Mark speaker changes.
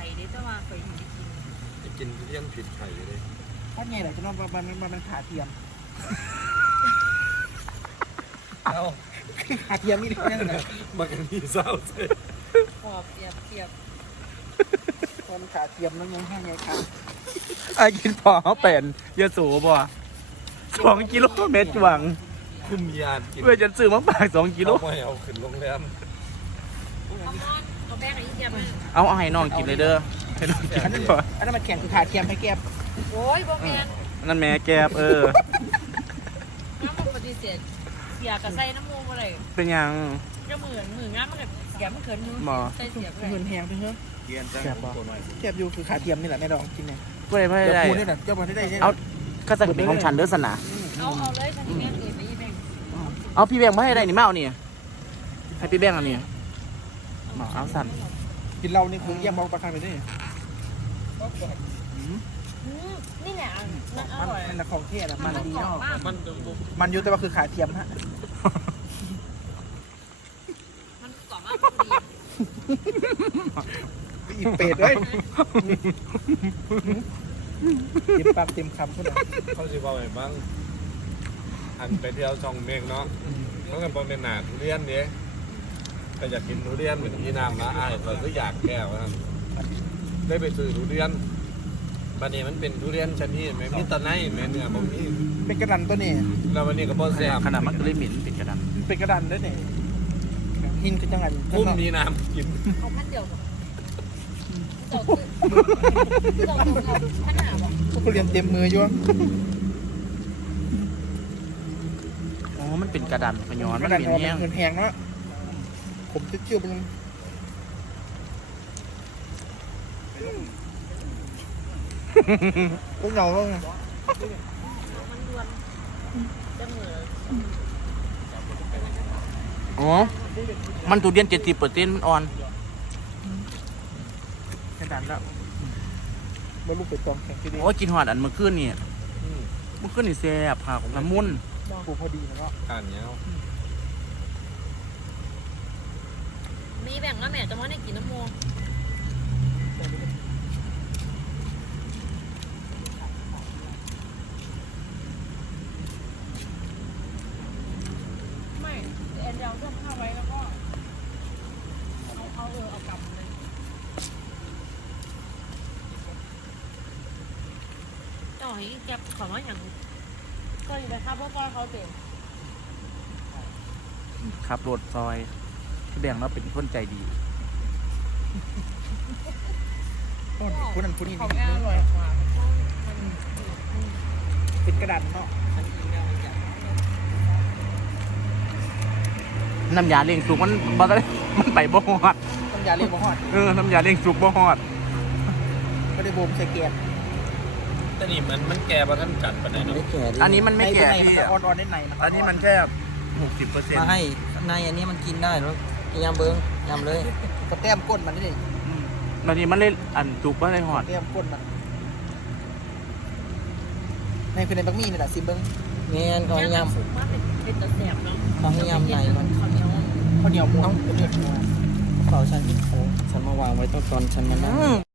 Speaker 1: เด้แต่ว่าเคยอยู่ได้กิน
Speaker 2: จะกินทุเรียนผิดไข่เลย
Speaker 3: ถ้าไงล่ะจะนอนมันขาเทียม
Speaker 2: เอ้า
Speaker 3: ขาเทียมนี่นั่นนะ
Speaker 2: มากันนี่เศร้าใส่
Speaker 1: ขอบเทียบ
Speaker 3: ตอนขาเทียมนั่นยังให้ไงครับ
Speaker 4: ไอ้กินพอเขาเป็นยาสูบ่2 กิโลเมตรหวัง
Speaker 2: คุ้มยานกิน
Speaker 4: เพื่อจะซื้อมาฝาก2 กิโล
Speaker 2: ไม่เอาขึ้นโรงแรม
Speaker 1: เอามอนเอาแป้งไอ้เทียบเลย
Speaker 4: เอาให้น้องกินเลยเด้อให้น้องกิน
Speaker 3: อันนั้น
Speaker 4: ก่อน
Speaker 3: อันนั้นมันแข่งคือขาเทียมให้แกบ
Speaker 1: โอ้ยบ่แม่น
Speaker 4: นั่นแม่แกบ
Speaker 1: น้ำมันปฏิเสธเสียกับใส่น้ำมูกอะไร
Speaker 4: เป็นยัง
Speaker 1: จะมืองามมันกับเสียมันเขินมือ
Speaker 4: หมอ
Speaker 1: ใส่เสียไป
Speaker 3: เงินแพงไปเถอะ
Speaker 2: เกียนจัง
Speaker 3: แกบอยู่คือขาเทียมนี่แหละแม่ดองกินเนี่ย
Speaker 4: เพื่อให้
Speaker 3: เดี๋ยว
Speaker 4: ได้
Speaker 3: พูดนี่แหละเจ้าบอลได้ใช่
Speaker 4: เอาก็จะเป็นของฉันเด้อสนะ
Speaker 1: เอาเลยฉันแม่เอ๋ไปยี่แบง
Speaker 4: เอาพี่แบงค์มาให้ได้นี่มาเอานี่ให้พี่แบงค์เอานี่มาเอาสั่น
Speaker 3: กินเรานี่คือเยี่ยมมองประกันไปด้วย
Speaker 1: นี่แหละมันอ
Speaker 3: มัน
Speaker 1: ร่อย
Speaker 3: มันของเท่นะมันดี
Speaker 1: กรอ
Speaker 3: เนาะ
Speaker 1: บมาก
Speaker 3: มันอยู่แต่ว่าคือขาเทียมฮะ
Speaker 1: มันกรอบมากดี
Speaker 3: อีเป็ดเลยเต็มปากเต็มคำพุ่น
Speaker 2: เขาสิบอกไงบ้างหันไปเที่ยวช่องเมฆเนาะเขากันบอกเป็นหนาทุเรียนเนี้ยก็อยากกินทุเรียนเหมือนที่น้ำนะไอ้เราก็อยากแก้วนะได้ไปซื้อทุเรียนบันนี้มันเป็นทุเรียนชนิดแม่มีตะไนแม่เนื้อบ่มี
Speaker 3: เป็นกระดันตัวนี้
Speaker 2: แล้ววันนี้ก็บ่แซ่บ
Speaker 4: ขนาดมันก็เลยเหม็นเป็นกระดัน
Speaker 3: เป็นกระดันด้วยเนี่ยหินคือจังหวัด
Speaker 2: คุ้มมีน้ำกิน
Speaker 1: เอาพันเดียวเราพันหาบอก
Speaker 3: ทุเรียนเต็มมืออยู่
Speaker 4: อ๋อมันเป็นกระดันขย้อน
Speaker 3: ก
Speaker 4: มัน
Speaker 3: ระดัน
Speaker 4: เป็น
Speaker 3: ออก
Speaker 4: แห้ง
Speaker 3: เงินแพงเนาะผมจะเชื่อเป็นก็เหงาแล้วไง
Speaker 1: มันดวนจะเหมือน
Speaker 4: อ๋อมันทุเรียน70%มันอ่อน
Speaker 3: กระดันแล้วมาลูกเป็ดกองแข็งที่ดี
Speaker 4: โอ้ยกินหอดอันเมื่อคืนนี่เมื่อคืนนี่แซ่บผักละมุน
Speaker 3: ปูพอดีนะเนาะ
Speaker 2: การเนี้ย
Speaker 1: มีแบ่งแล้วแม่จะมาได้กินน้ำมูไม่แอนเดาต้มข้าวไว้แล้วก็เอากลับเลยต่อให้แกขอว่าอย่างก็อยู่ในค่าเพราะว่าเขาเต็ม
Speaker 4: ขับรถซอยพี่แบงค์เราเป็นคนใจดี
Speaker 3: คนนั้นคนนี้
Speaker 1: ของแอนอร่อยกว่ามัน
Speaker 3: เป็นกระดันเนาะ
Speaker 4: น้ำยาเลี้ยงสุกมันบ่ได้มันไปบ่ฮอด
Speaker 3: ต้องยาเรียกมาฮอด
Speaker 4: น้ำยาเลี้ยงสุกบ่ฮอด
Speaker 3: ก็ได้โบมใส่เกียร์
Speaker 2: แต่นี่มันแก่ประทันกันปะเนี่ยเนาะ
Speaker 4: อันนี้มันไม่แก่
Speaker 3: ในมัน
Speaker 4: พี่
Speaker 3: จะอ่อนๆในใน
Speaker 4: อันนี้มันแค่60%
Speaker 5: มาให้ในอันนี้มันกินได้แล้วยำเบิ้งยำเลย
Speaker 3: ก็แต้มก้นมันนี่
Speaker 4: ตอนนี้มันเลยอันสุกบ่ได้ฮอด
Speaker 3: แต้มก้นมันในคือในบักมี่นี่แหละซิเบิ้ง
Speaker 5: เงี้ยเขาให้ย
Speaker 1: สุกมากเป็นตะแสบเนาะ
Speaker 5: ำเขาให้ยำไหนมัน
Speaker 1: ข้าวเหนียว
Speaker 3: ข้าวเหนียวม้วนเป็นเลือดม้วน
Speaker 5: เป่าฉันที่โอ้ฉันมาวางไว้ตอนฉันมานั่ง